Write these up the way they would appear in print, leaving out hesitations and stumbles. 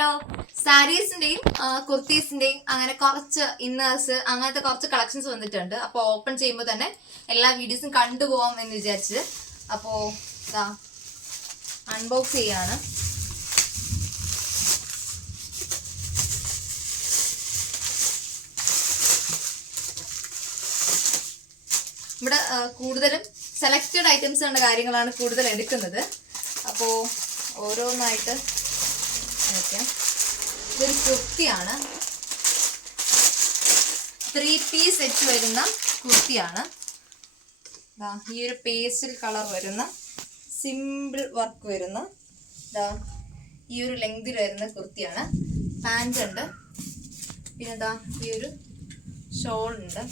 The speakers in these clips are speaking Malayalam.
ഹലോ, സാരീസിന്റെയും കുർത്തീസിന്റെയും അങ്ങനെ കുറച്ച് ഇന്നേഴ്സ് അങ്ങനത്തെ കുറച്ച് കളക്ഷൻസ് വന്നിട്ടുണ്ട്. അപ്പോൾ ഓപ്പൺ ചെയ്യുമ്പോൾ തന്നെ എല്ലാ വീഡിയോസും കണ്ടുപോകാം എന്ന് വിചാരിച്ചത്. അപ്പോൾ ഇതാ അൺബോക്സ് ചെയ്യാണ്. ഇവിടെ കൂടുതലും സെലക്റ്റഡ് ഐറ്റംസ് ഉള്ള കാര്യങ്ങളാണ് കൂടുതൽ എടുക്കുന്നത്. അപ്പോൾ ഓരോന്നായിട്ട് ഇതൊരു കുർത്തിയാണ്, 3 പീസ് സെറ്റ് വരുന്ന കുർത്തിയാണ്. ഈ ഒരു പേസ്റ്റൽ കളർ വരുന്ന സിമ്പിൾ വർക്ക് വരുന്ന ഈ ഒരു ലെങ്തിൽ വരുന്ന കുർത്തിയാണ്. പാൻറ് ഉണ്ട്, പിന്നെ ഈ ഒരു ഷോൾ ഉണ്ട്.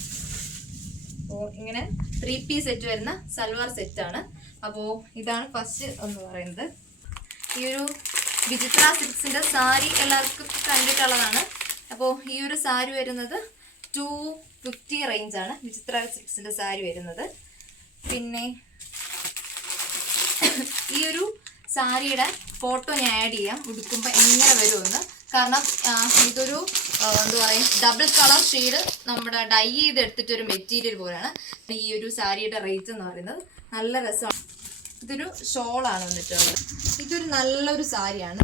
അപ്പോൾ ഇങ്ങനെ 3 പീസ് സെറ്റ് വരുന്ന സൽവാർ സെറ്റാണ്. അപ്പോൾ ഇതാണ് ഫസ്റ്റ് എന്ന് പറയുന്നത്. ഈ ഒരു വിചിത്ര സിൽക്സിന്റെ സാരി എല്ലാവർക്കും കണ്ടിട്ടുള്ളതാണ്. അപ്പോൾ ഈ ഒരു സാരി വരുന്നത് 250 റേഞ്ചാണ് വിചിത്ര സിൽക്സിന്റെ സാരി വരുന്നത്. പിന്നെ ഈ ഒരു സാരിയുടെ ഫോട്ടോ ഞാൻ ആഡ് ചെയ്യാം ഉടുക്കുമ്പോൾ എങ്ങനെ വരുമെന്ന്. കാരണം ഇതൊരു എന്താ പറയുക, ഡബിൾ കളർ ഷെയ്ഡ് നമ്മുടെ ഡൈ ചെയ്ത് എടുത്തിട്ടൊരു മെറ്റീരിയൽ പോലെയാണ്. ഈ ഒരു സാരിയുടെ റേറ്റ് എന്ന് പറയുന്നത് നല്ല രസമാണ്. ഇതൊരു ഷോളാണ് വന്നിട്ടുള്ളത്. ഇതൊരു നല്ലൊരു സാരിയാണ്.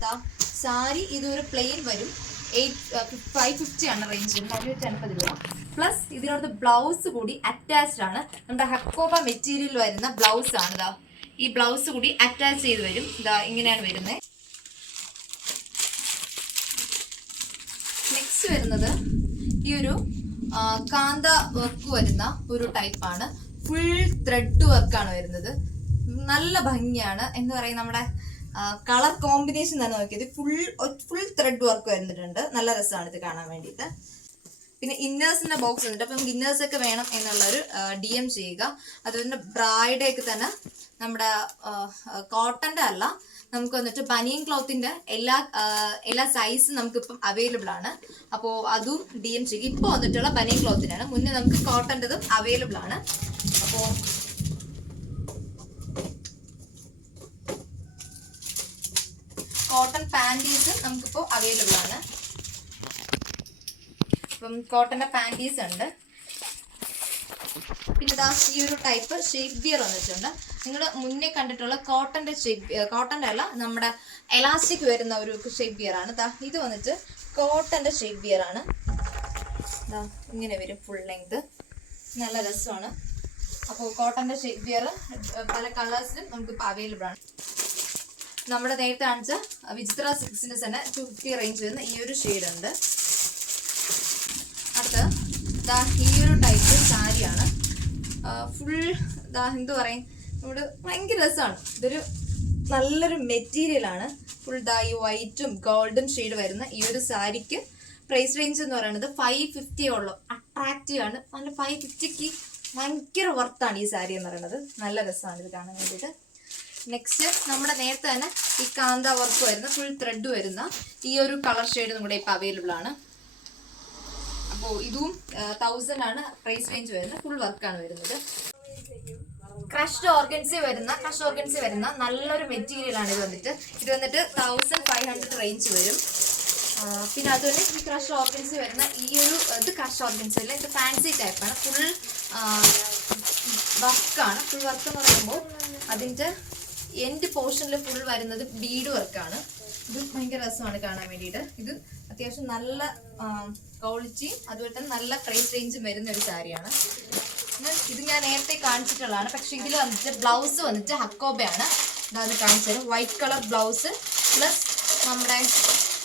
സാരി ഇതൊരു പ്ലെയിൻ വരും, 550 ആണ് റേഞ്ച്, 580 രൂപ. പ്ലസ് ഇതിനോട് ബ്ലൗസ് കൂടി അറ്റാച്ച്ഡ് ആണ്. നമ്മുടെ ഹക്കോബ മെറ്റീരിയൽ വരുന്ന ബ്ലൗസ് ആണ്. ഈ ബ്ലൗസ് കൂടി അറ്റാച്ച് ചെയ്ത് വരും. ഇങ്ങനെയാണ് വരുന്നത്. നെക്സ്റ്റ് വരുന്നത് ഈ ഒരു കാന്ത വർക്ക് വരുന്ന ഒരു ടൈപ്പാണ്. ഫുൾ ത്രെഡ് വർക്കാണ് വരുന്നത്. നല്ല ഭംഗിയാണ്. എന്ന് പറയും, നമ്മുടെ കളർ കോമ്പിനേഷൻ തന്നെ നോക്കിയത് ഫുൾ ത്രെഡ് വർക്ക് വരുന്നിട്ടുണ്ട്. നല്ല രസമാണ് ഇത് കാണാൻ വേണ്ടിയിട്ട്. പിന്നെ ഇന്നേഴ്സിന്റെ ബോക്സ് ഉണ്ട്. അപ്പം ഇന്നേഴ്സ് ഒക്കെ വേണം എന്നുള്ളൊരു DM ചെയ്യുക. അതുപോലെ ബ്രായുടെ ഒക്കെ തന്നെ നമ്മുടെ കോട്ടന്റെ അല്ല, നമുക്ക് വന്നിട്ട് ബനിയൻ ക്ലോത്തിന്റെ എല്ലാ സൈസും നമുക്കിപ്പം അവൈലബിൾ ആണ്. അപ്പോൾ അതും DM ചെയ്യുക. ഇപ്പോൾ വന്നിട്ടുള്ള ബനിയൻ ക്ലോത്തിനാണ്. മുന്നേ നമുക്ക് കോട്ടൻ്റെതും അവൈലബിൾ ആണ്. അപ്പോൾ കോട്ടൺ പാൻറ്റീസ് നമുക്കിപ്പോൾ അവൈലബിൾ ആണ്. അപ്പം കോട്ടന്റെ പാൻറ്റീസ് ഉണ്ട്. പിന്നെ ഈ ഒരു ടൈപ്പ് ഷേപ്പ് ബിയർ വന്നിട്ടുണ്ട്. നിങ്ങൾ മുന്നേ കണ്ടിട്ടുള്ള കോട്ടന്റെ അല്ല, നമ്മുടെ എലാസ്റ്റിക് വരുന്ന ഒരു ഷേപ്പ് ബിയർ ആണ്. ഇത് വന്നിട്ട് കോട്ടന്റെ ഷേപ്പ് ബിയർ ആണ്. ഇങ്ങനെ വരും, ഫുൾ ലെങ്ത്, നല്ല രസമാണ്. അപ്പോൾ കോട്ടന്റെ ഷേപ്പ് ബിയർ പല കളേഴ്സിലും നമുക്കിപ്പോൾ അവൈലബിൾ ആണ്. നമ്മുടെ നേരത്തെ കാണിച്ച വിചിത്ര സിൽക്സിന്റെ തന്നെ 250 റേഞ്ച് വരുന്ന ഈ ഒരു ഷെയ്ഡ് ഉണ്ട്. അടുത്ത് ഈ ഒരു ടൈപ്പ് സാരിയാണ്. ഫുൾ എന്ത് പറയും, നമ്മുടെ ഭയങ്കര രസമാണ്. ഇതൊരു നല്ലൊരു മെറ്റീരിയലാണ്. ഫുൾ ഈ വൈറ്റും ഗോൾഡൻ ഷെയ്ഡ് വരുന്ന ഈ ഒരു സാരിക്ക് പ്രൈസ് റേഞ്ച് എന്ന് പറയുന്നത് 550 ഉള്ളു. അട്രാക്റ്റീവ് ആണ്. നല്ല 550ക്ക് ഭയങ്കര വർത്താണ് ഈ സാരി എന്ന് പറയുന്നത്. നല്ല രസമാണ് ഇത് കാണാൻ വേണ്ടിയിട്ട്. നെക്സ്റ്റ് നമ്മുടെ നേരത്തെ തന്നെ ഈ കാന്ത വർക്ക് വരുന്ന ഫുൾ ത്രെഡ് വരുന്ന ഈ ഒരു കളർ ഷെയ്ഡ് നമ്മുടെ ഇപ്പോൾ അവൈലബിൾ ആണ്. അപ്പോൾ ഇതും 1000 ആണ് പ്രൈസ് റേഞ്ച് വരുന്നത്. ഫുൾ വർക്കാണ് വരുന്നത്. ക്രഷ്ഡ് ഓർഗൻസി വരുന്ന നല്ലൊരു മെറ്റീരിയൽ ആണ് ഇത് വന്നിട്ട്. ഇത് വന്നിട്ട് 1500 റേഞ്ച് വരും. പിന്നെ അതുപോലെ ഈ ക്രഷ്ഡ് ഓർഗൻസി വരുന്ന ഈ ഒരു ഇത് ക്രഷ്ഡ് ഓർഗൻസി അല്ല, ഇത് ഫാൻസി ടൈപ്പാണ്. ഫുൾ വർക്കാണ്. ഫുൾ വർക്ക് എന്ന് പറയുമ്പോൾ അതിൻ്റെ എൻഡ് പോർഷനിൽ ഫുൾ വരുന്നത് ബീഡ് വർക്കാണ്. ഇത് ഭയങ്കര രസമാണ് കാണാൻ വേണ്ടിയിട്ട്. ഇത് അത്യാവശ്യം നല്ല ക്വാളിറ്റിയും അതുപോലെ തന്നെ നല്ല പ്രൈസ് റേഞ്ചും വരുന്ന ഒരു സാരിയാണ്. ഇത് ഞാൻ നേരത്തെ കാണിച്ചിട്ടുള്ളതാണ്. പക്ഷെ ഇതിൽ വന്നിട്ട് ബ്ലൗസ് വന്നിട്ട് ഹക്കോബയാണ്. ഇതാണ് കാണിച്ചത്. വൈറ്റ് കളർ ബ്ലൗസ് പ്ലസ് നമ്മുടെ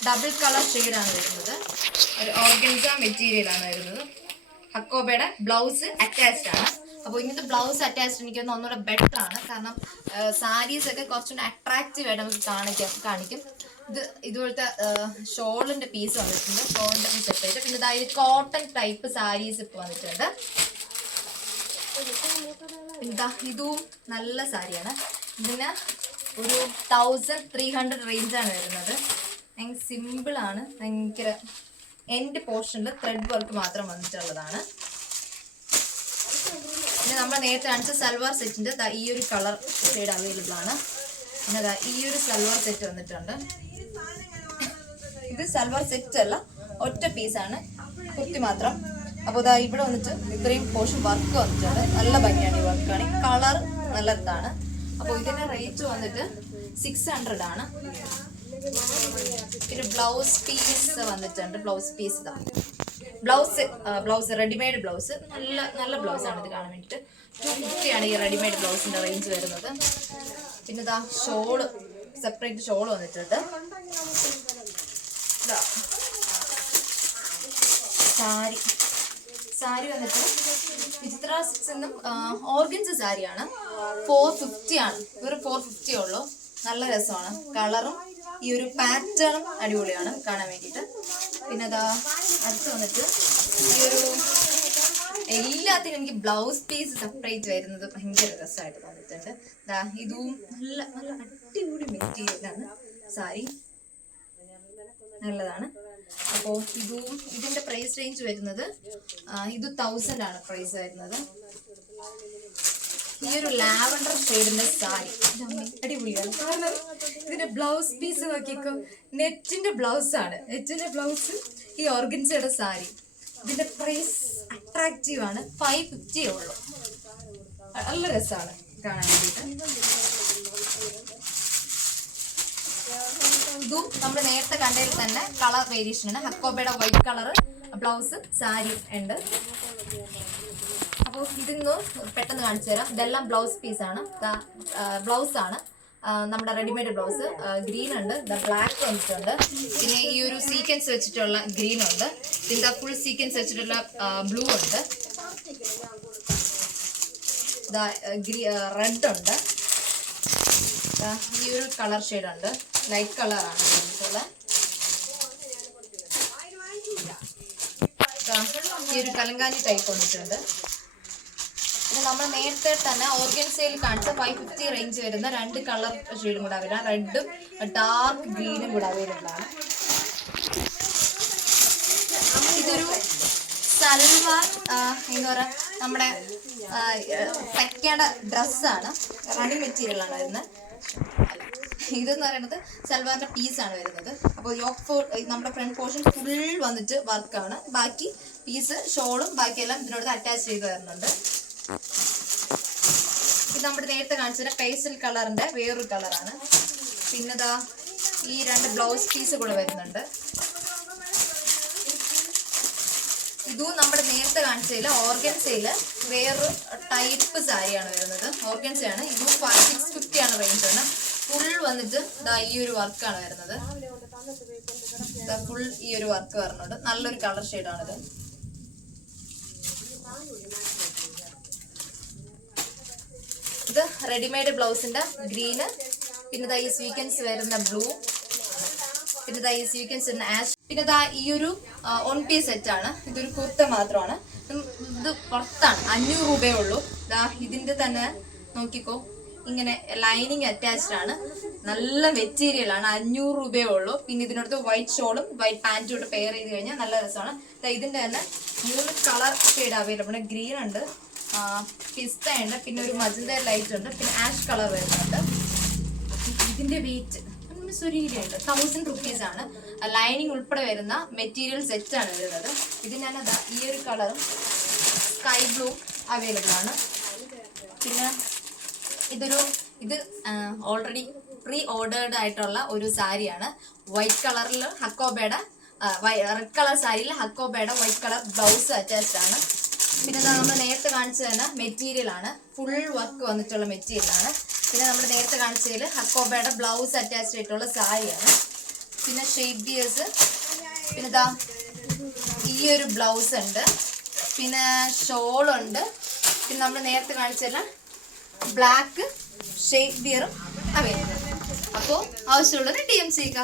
ഡബിൾ കളർ ഷെയ്ഡാണ് വരുന്നത്. ഒരു ഓർഗൻസ മെറ്റീരിയലാണ് വരുന്നത്. ഹക്കോബയുടെ ബ്ലൗസ് അറ്റാച്ച്ഡ് ആണ്. അപ്പോൾ ഇങ്ങനത്തെ ബ്ലൗസ് അറ്റാച്ച്ഡ് എനിക്ക് ഒന്നുകൂടെ ബെറ്റർ ആണ്. കാരണം സാരീസ് ഒക്കെ കുറച്ചുകൂടെ അട്രാക്റ്റീവ് ആയിട്ട് നമുക്ക് കാണിക്കും. ഇതുപോലത്തെ ഷോളിന്റെ പീസ് വന്നിട്ടുണ്ട്. ഷോളിന്റെ പീസ് സെപ്പറേറ്റ്. പിന്നെ ഇതായത് കോട്ടൺ ടൈപ്പ് സാരീസ് ഇപ്പോൾ വന്നിട്ടുണ്ട്. ഇതും നല്ല സാരിയാണ്. ഇതിന് ഒരു 1300 റേഞ്ചാണ് വരുന്നത്. ഭയങ്കര സിമ്പിളാണ്. ഭയങ്കര എൻഡ് പോർഷനിൽ ത്രെഡ് വർക്ക് മാത്രം വന്നിട്ടുള്ളതാണ്. പിന്നെ നമ്മൾ നേരത്തെ കാണിച്ച സൽവാർ സെറ്റിന്റെ ഈ ഒരു കളർ ഷെയ്ഡ് അവൈലബിൾ ആണ്. പിന്നെ ഈ ഒരു സൽവാർ സെറ്റ് വന്നിട്ടുണ്ട്. ഇത് സൽവാർ സെറ്റ് അല്ല, ഒറ്റ പീസാണ്, കുർത്തി മാത്രം. അപ്പോൾ ഇതാ ഇവിടെ വന്നിട്ട് ഇത്രയും പോർഷൻ വർക്ക് വന്നിട്ടുണ്ട്. നല്ല ഭംഗിയാണ് ഈ വർക്കാണ്. കളർ നല്ല ഇതാണ്. അപ്പോൾ ഇതിന്റെ റേറ്റ് വന്നിട്ട് 600 ആണ്. പിന്നെ ബ്ലൗസ് പീസ് വന്നിട്ടുണ്ട്. ബ്ലൗസ് പീസ് ഇതാ, ബ്ലൗസ് റെഡിമെയ്ഡ് ബ്ലൗസ്, നല്ല ബ്ലൗസ് ആണ്. ഇത് കാണാൻ വേണ്ടിയിട്ട് 250 ആണ് ഈ റെഡിമെയ്ഡ് ബ്ലൗസിന്റെ റേഞ്ച് വരുന്നത്. പിന്നെ ഇതാ ഷോള്, സെപ്പറേറ്റ് ഷോള് വന്നിട്ടുണ്ട്. സാരി വന്നിട്ട് വിചിത്ര സിൽക്സ് എന്നും ഓർഗൻസ് സാരിയാണ്. 450 ആണ്, വെറും 450 ഉള്ളൂ. നല്ല രസമാണ്. കളറും ഈ ഒരു പാറ്റേണും അടിപൊളിയാണ് കാണാൻ വേണ്ടിയിട്ട്. പിന്നെ അതാ അടുത്ത് വന്നിട്ട് ഈ ഒരു എല്ലാത്തിനും എനിക്ക് ബ്ലൗസ് പീസ് സെപ്പറേറ്റ് വരുന്നത് ഭയങ്കര രസമായിട്ട് തോന്നിയിട്ടുണ്ട്. ഇതും നല്ല നല്ല അടിപൊളി മെറ്റീരിയലാണ്. സാരി നല്ലതാണ്. അപ്പോൾ ഇതിന്റെ പ്രൈസ് റേഞ്ച് വരുന്നത് ഇത് 1000 ആണ് പ്രൈസ് വരുന്നത്. ഈ ഒരു ലാവൻഡർ ഷെയ്ഡിന്റെ സാരി അടിപൊളിയാണ്. കാരണം ഇതിന്റെ ബ്ലൗസ് പീസ് നോക്കിക്കോ, നെറ്റിന്റെ ബ്ലൗസ് ആണ്. നെറ്റിന്റെ ബ്ലൗസ് ഈ ഓർഗൻസയുടെ സാരി. ഇതിന്റെ പ്രൈസ് അട്രാക്റ്റീവ് ആണ്. 550 ഉള്ളൂ. നല്ല രസമാണ് കാണാൻ വേണ്ടിയിട്ട്. ഇതും നമ്മൾ നേരത്തെ കണ്ടതിൽ തന്നെ കളർ വേരിയേഷൻ ആണ്. ഹക്കോബയുടെ വൈറ്റ് കളർ ബ്ലൗസ് സാരി ഉണ്ട്. അപ്പോൾ ഇതിന്ന് പെട്ടെന്ന് കാണിച്ചു തരാം. ഇതെല്ലാം ബ്ലൗസ് പീസാണ്. ബ്ലൗസ് ആണ് നമ്മുടെ റെഡിമെയ്ഡ് ബ്ലൗസ്. ഗ്രീൻ ഉണ്ട്, ബ്ലാക്ക് വന്നിട്ടുണ്ട്. പിന്നെ ഈ ഒരു സീക്വൻസ് വെച്ചിട്ടുള്ള ഗ്രീൻ ഉണ്ട്. പിന്നെ ഫുൾ സീക്വൻസ് വെച്ചിട്ടുള്ള ബ്ലൂ ഉണ്ട്. റെഡ് ഉണ്ട്. ഈ ഒരു കളർ ഷെയ്ഡ് ഉണ്ട്, ലൈറ്റ് കളറാണ് വന്നിട്ടുള്ളത്. ഈ ഒരു കലങ്കാനി ടൈപ്പ് വന്നിട്ടുണ്ട്. പിന്നെ നമ്മൾ നേരത്തെ തന്നെ ഓർഗൻസയിൽ കാണിച്ച 550 റേഞ്ച് വരുന്ന 2 കളർ ഷെയ്ഡും കൂടെ അവൈലബിൾ. റെഡും ഡാർക്ക് ഗ്രീനും കൂടെ അവൈലബിൾ ആണ്. ഇതൊരു സൽവാർ എന്താ പറയുക, നമ്മുടെ തയ്ക്കേണ്ട ഡ്രസ്സാണ്. റണ്ണിങ് മെറ്റീരിയലാണ് വരുന്നത്. ഇതെന്ന് പറയുന്നത് സൽവാറിന്റെ പീസാണ് വരുന്നത്. അപ്പോൾ നമ്മുടെ ഫ്രണ്ട് പോർഷൻ ഫുൾ വന്നിട്ട് വർക്കാണ്. ബാക്കി പീസ് ഷോളും ബാക്കിയെല്ലാം ഇതിനോട് അറ്റാച്ച് ചെയ്ത് വരുന്നുണ്ട്. ഇത് നമ്മുടെ നേരത്തെ കാണിച്ചത് പേസ്റ്റൽ കളറിന്റെ വേറൊരു കളറാണ്. പിന്നെതാ ഈ 2 ബ്ലൗസ് പീസ് കൂടെ വരുന്നുണ്ട്. ഇതും നമ്മുടെ നേരത്തെ കാണിച്ചതിൽ ഓർഗൻസയില് വേറൊരു ടൈപ്പ് സാരിയാണ് വരുന്നത്. ഓർഗൻസയാണ്. ഇതും 650 ആണ് റേഞ്ച് വരുന്നത്. ഫുൾ വന്നിട്ട് ഈ ഒരു വർക്കാണ് വരുന്നത്. ഫുൾ ഈ ഒരു വർക്ക് വരുന്നുണ്ട്. നല്ലൊരു കളർ ഷെയ്ഡാണിത്. ഇത് റെഡിമെയ്ഡ് ബ്ലൗസിന്റെ ഗ്രീന്, പിന്നെ ഈ സ്വീക്വൻസ് വരുന്ന ബ്ലൂ, പിന്നെ ഈ സ്വീക്വൻസ് വരുന്ന ആഷ്. പിന്നെ ഈ ഒരു 1 പീസ് സെറ്റ് ആണ്. ഇതൊരു കുർത്ത മാത്രമാണ്. ഇത് പുറത്താണ്, 500 രൂപയേ ഉള്ളൂ. ഇതിന്റെ തന്നെ നോക്കിക്കോ, ഇങ്ങനെ ലൈനിങ് അറ്റാച്ച്ഡ് ആണ്. നല്ല മെറ്റീരിയൽ ആണ്. 500 രൂപയേ ഉള്ളൂ. പിന്നെ ഇതിനടുത്ത് വൈറ്റ് ഷോളും വൈറ്റ് പാൻറ്റും കൂടെ പെയർ ചെയ്ത് കഴിഞ്ഞാൽ നല്ല രസമാണ്. ഇതിന്റെ തന്നെ 3 കളർ ഷെയ്ഡ് അവൈലബിൾ ആണ്. ഗ്രീൻ ഉണ്ട്, പിസ്ത ഉണ്ട്, പിന്നെ ഒരു മജന്ത ലൈറ്റ് ഉണ്ട്, പിന്നെ ആഷ് കളർ വരുന്നുണ്ട്. ഇതിന്റെ വെയിറ്റ് സുരീലുണ്ട്. 1000 rupees ആണ്. ലൈനിങ് ഉൾപ്പെടെ വരുന്ന മെറ്റീരിയൽ സെറ്റ് ആണ് വരുന്നത്. ഇതിന് തന്നെ ഈ ഒരു കളറും സ്കൈ ബ്ലൂ അവൈലബിൾ ആണ്. പിന്നെ ഇത് ഓൾറെഡി പ്രീ ഓർഡേർഡ് ആയിട്ടുള്ള ഒരു സാരിയാണ്. വൈറ്റ് കളറിൽ ഹക്കോബയുടെ റെഡ് കളർ സാരിയിൽ ഹക്കോബയുടെ വൈറ്റ് കളർ ബ്ലൗസ് അറ്റാച്ച്ഡ് ആണ്. പിന്നെ നമ്മൾ നേരത്തെ കാണിച്ചു തന്നെ മെറ്റീരിയൽ ആണ്. ഫുൾ വർക്ക് വന്നിട്ടുള്ള മെറ്റീരിയൽ ആണ്. പിന്നെ നമ്മൾ നേരത്തെ കാണിച്ചതിൽ ഹക്കോബയുടെ ബ്ലൗസ് അറ്റാച്ച്ഡ് ആയിട്ടുള്ള സാരിയാണ്. പിന്നെ ഷേപ്പ് ബിയേഴ്സ്, പിന്നെ ഈ ഒരു ബ്ലൗസ് ഉണ്ട്, പിന്നെ ഷോളുണ്ട്, പിന്നെ നമ്മൾ നേരത്തെ കാണിച്ചെല്ലാം ബ്ലാക്ക് ഷേപ്പ് ബിയറും അവൈലബിൾ. അപ്പോൾ ആവശ്യമുള്ളത് DM ചെയ്യുക.